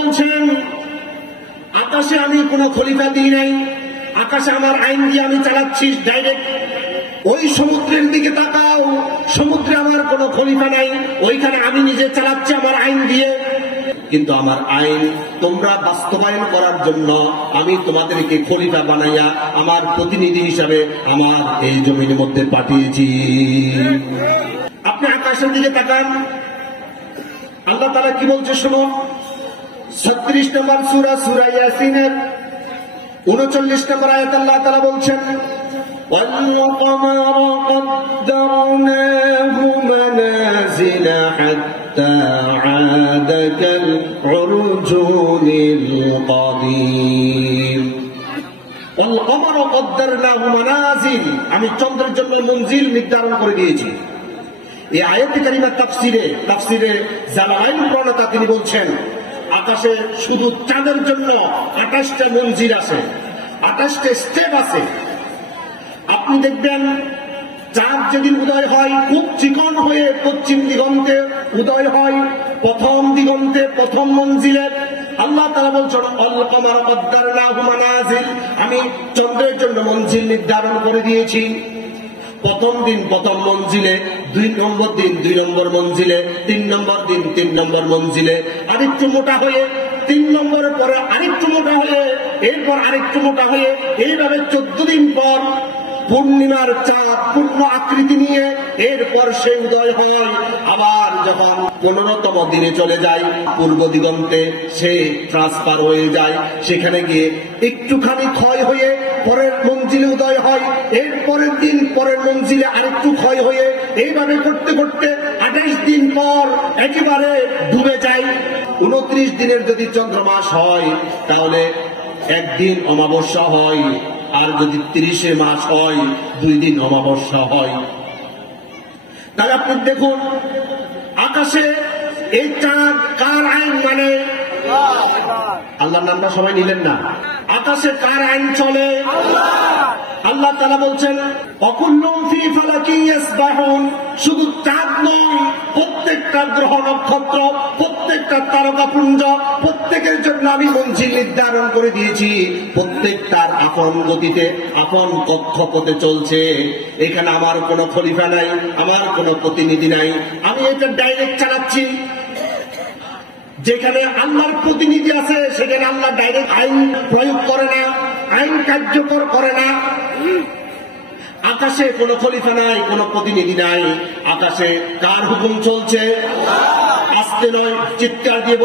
বলছেন আকাশে আমি কোনো খলিফা দিই নাই, আকাশে আমার আইন দিয়ে আমি চালাচ্ছি ডাইরেক্ট। ওই সমুদ্রের দিকে তাকাও, সমুদ্রে আমার কোনো খলিফা নাই, ওইখানে আমি নিজে চালাচ্ছি আমার আইন দিয়ে। কিন্তু আমার আইন তোমরা বাস্তবায়ন করার জন্য আমি তোমাদেরকে খলিফা বানাইয়া আমার প্রতিনিধি হিসাবে আমার এই জমিনের মধ্যে পাঠিয়েছি। আপনি আকাশের দিকে তাকান, আল্লাহ তাআলা কি বলছে শুনুন। 36 নম্বর সূরা, সূরা ইয়াসিনের 39 নম্বর আয়াত আল্লাহ তাআলা বলছেন, وَالْقَمَرَ قَدَّرْنَاهُ مَنَازِلَ حَتَّى عَادَ كَالْعُرْجُونِ الْقَدِيمِ وَالْقَمَرَ قَدَّرْنَاهُ مَنَازِلَ, আমি চন্দ্রের জন্য মঞ্জিল নির্ধারণ করে দিয়েছি। এই আয়াত কারিমার তাফসিরে জালালাইন প্রণেতা তিনি বলছেন আকাশে শুধু চাঁদের জন্য 28টা মঞ্জিল আছে, 28টা স্টেপ আছে। আপনি দেখবেন চাঁদ যেদিন উদয় হয় খুব চিকন হয়ে পশ্চিম দিগন্তে উদয় হয়, প্রথম দিগন্তে প্রথম মঞ্জিলে। আল্লাহ তাআলা বলছেন আল কমার কদ্দারনাহু মানাজিল, আমি চন্দ্রের জন্য মঞ্জিল নির্ধারণ করে দিয়েছি। প্রথম দিন প্রথম মঞ্জিলে, 2 নম্বর দিন 2 নম্বর মঞ্জিলে, 3 নম্বর দিন 3 নম্বর মঞ্জিলে, আরেকটু মোটা হয়ে 3 নম্বরের পরে আরেকটু মোটা হয়ে, এরপর আরেকটু মোটা হয়ে, এইভাবে 14 দিন পর পূর্ণিমার চাঁদ পূর্ণ আকৃতি নিয়ে এরপর সে উদয় হয়। আবার যখন 15তম দিনে চলে যায় পূর্ব দিগন্তে, সে ট্রান্সফার হয়ে যায়, সেখানে গিয়ে একটুখানি ক্ষয় হয়ে পরের মঞ্জিলে উদয় হয়, এর পরের দিন পরের মঞ্জিলে আরেকটু ক্ষয় হয়ে, এইভাবে করতে করতে 28 দিন পর একেবারে ডুবে যায়। 29 দিনের যদি চন্দ্রমাস হয় তাহলে একদিন অমাবস্যা হয়, আর যদি 30 মাস হয় 2 দিন অমাবস্যা হয়। তাহলে আপনি দেখুন আকাশে এই চাঁদ কার আইন মানে? আল্লাহর নামটা সবাই নিলেন না। আকাশে কার আইন চলে? আল্লাহ তাআলা বলছেন অকুল্লুম ফি ফালাকিন ইয়াসবাহুন, শুধু চাঁদ নয়, প্রত্যেকটা গ্রহ নক্ষত্র, প্রত্যেকটা তারকাপুঞ্জ, প্রত্যেকের জন্য আমি মঞ্জিল নির্ধারণ করে দিয়েছি। প্রত্যেকটার আপন গতিতে আপন কক্ষপথে চলছে। এখানে আমার কোনো খলিফা নাই, আমার কোনো প্রতিনিধি নাই, আমি এটা ডাইরেক্ট চালাচ্ছি। যেখানে আল্লাহর প্রতিনিধি আছে সেখানে আল্লাহ ডাইরেক্ট আইন প্রয়োগ করে না, আইন কার্যকর করে না। আকাশে কোনো খলিফা নাই, কোনো প্রতিনিধি নাই, আকাশে কার হুকুম চলছে? আস্তে নয়, চিৎকার দিয়ে